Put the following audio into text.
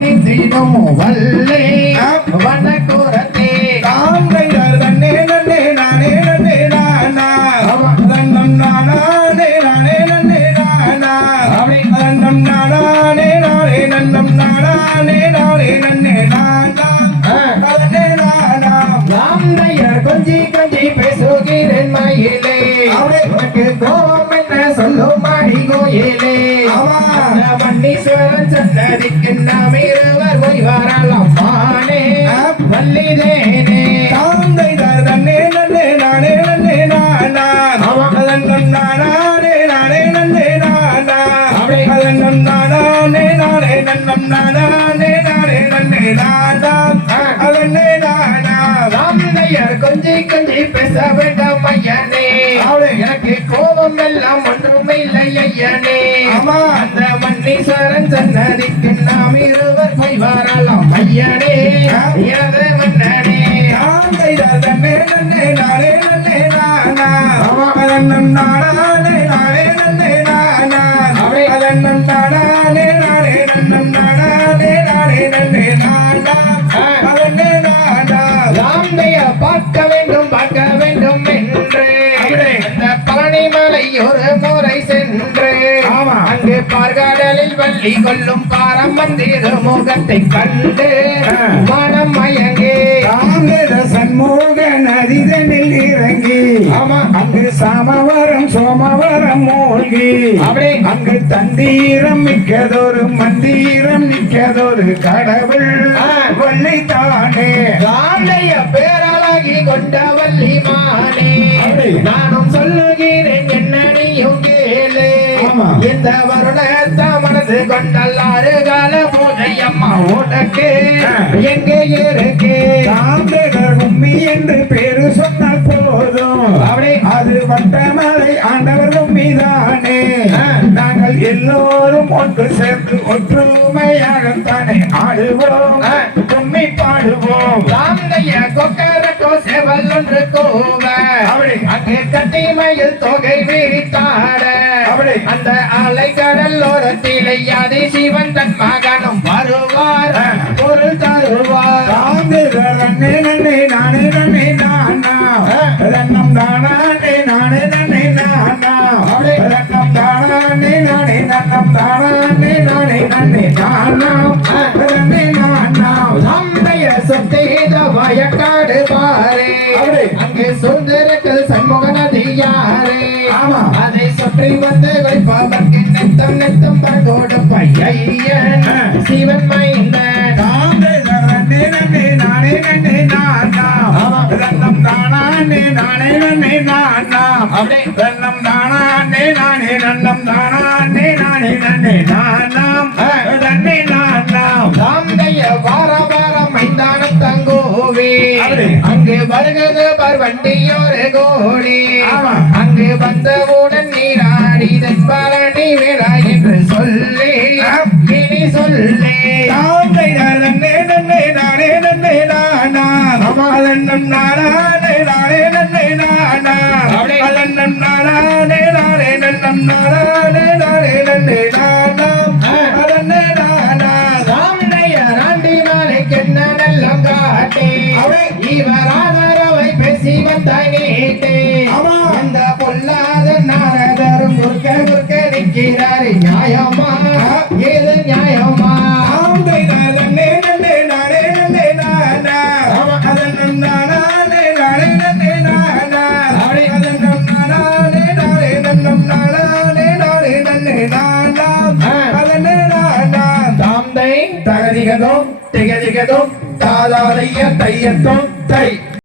வல்லே வனக்குரத்தே தாங்கை நன்னே நன்னே நானே நன்னே நானா தன்னம் நானே நானே நன்னே நானா தன்னம் நானே நானே நன்னம் நானே நானே நன்னே நானா அதனே நானா ராம்தையர் கொஞ்சி கொஞ்சி பேசுகிறேன் மயிலே உனக்கு கோபம் என்ன சொல்லும் மாடி கோயிலே மன்னீஸ்வரன் சன்னதிக்கு நாம் இருவர் போய் வரலாம் மானே வல்லிதேனே தாங்கை நன்னே நன்னே நானே நன்னே நானா தன்னம் நானே நானே நன்னே நானா தன்னம் நானே நானே நன்னம் நானே நானே நன்னே நானா அதனே நானா ராம்தையர் கொஞ்சி கொஞ்சி பேச வேண்டாம் ஐயனே எனக்கு கோபம் எல்லாம் ஒன்றும் இல்லை ஐயனே அந்த மன்னீஸ்வரன் சன்னதிக்கு நாம் இருவர் போய் வரலாம் ஐயனே எனது மன்னனே தாங்கை நன்னே நன்னே நானே நன்னே நானா தன்னம் நானே நானே நன்னே நானா தன்னம் நானே நானே நன்னம் நானே நானே நன்னே நானா அதனே நானா ராம்தையர் பார்க்க வேண்டும் என்று அந்த பழனிமலை ஒரு முறை சென்று அங்கு பார்கடலில் வள்ளி கொள்ளும் பாரமந்திர முகத்தை கண்டு மனம் மயங்கே சண்முக நதிதனில் இறங்கி அங்கு சமவரம் சோமவரம் மூழ்கி அங்கு தந்தீரம் மிக்கதொரு மந்தீரம் மிக்கதொரு கடவுள் வள்ளி தானே ராம்தைய பேரழகி கொண்ட வள்ளி மானே நானும் சொல்லுகிறேன் என்னையும் கேளு இந்த வருடத்த மனது கொண்டல் 6 கால பூஜை அம்மா உனக்கு எங்கே இருக்கு கும்மி என்று பேரு சொன்னால் போதும் அது வட்டமலை ஆண்டவர் கும்மிதானே நாங்கள் எல்லோரும் ஒன்று சேர்ந்து ஒற்றுமையாகத்தானே ஆடுவோம் கும்மி பாடுவோம் ராம்தைய கொக்கரக்கோ செவல் ஒன்று கோவ அங்கே கட்டிமையில் தொகை விரித்தாட அந்த அலை கடல் ஓரத்திலே யாதி சிவன் தன் மகனும் வருவார் பொருள் தருவார் நன்னே நன்னே நானே நன்னே நானா தன்னம் நானே நானே நன்னே நானா தன்னம் நானே நானே நன்னம் நானே நானே நன்னே நானா நன்னே நானா ராம்தையர் சொத்தேத வயக்காடு பாரே அங்கே சுந்தரத்தில் சண்முக நதி யாரே அதை சுற்றி வந்து வைப்பவர்க்கு நெத்தம் நெத்தம் பகோடு பையன் சிவன் மைந்தன் நன்னே நன்னே நானே நன்னே நானா தன்னம் நானே நானே நன்னே நானா தன்னம் நானே நானே நன்னம் நானே நானே நன்னே நானா தன்னே நானா ராம்தைய வார வாரம் மைந்தான தங்கோவே அங்கு வருகிறது பர்வண்டியோரு கோடி அங்கு வந்தவுடன் நீராடி பரணி விழா என்று சொல்லி இனி சொல்லி தாங்கை நன்னே நன்னே நானே நன்னே நானா அதன்னம் நானே நானே நன்னே நானா அதன்னம் நானே நானே நன்னம் நானே நானே நன்னே நானா அதன்னே நானா ராம்தையர் ஆண்டி மாலைக்கு என்ன நல்லம் காட்டி இவர் ஆதரவை பேசி வந்தாய் நீட்டே அந்த பொல்லாத நாரதரும் குறுக்க குறுக்க நிற்கிறாரு நியாயமா ஏது நியாயமா நன்னே நன்னே நானே நன்னே நானா அதன்னம் நானே நானே நன்னே நானா அதன்னம் நானே நானே நன்னம் நானே நானே நன்னே நானா அதன்னே நானா ராம்தை தகதிகதும் திகதிகதும் தாதாதைய தையத்தும் தை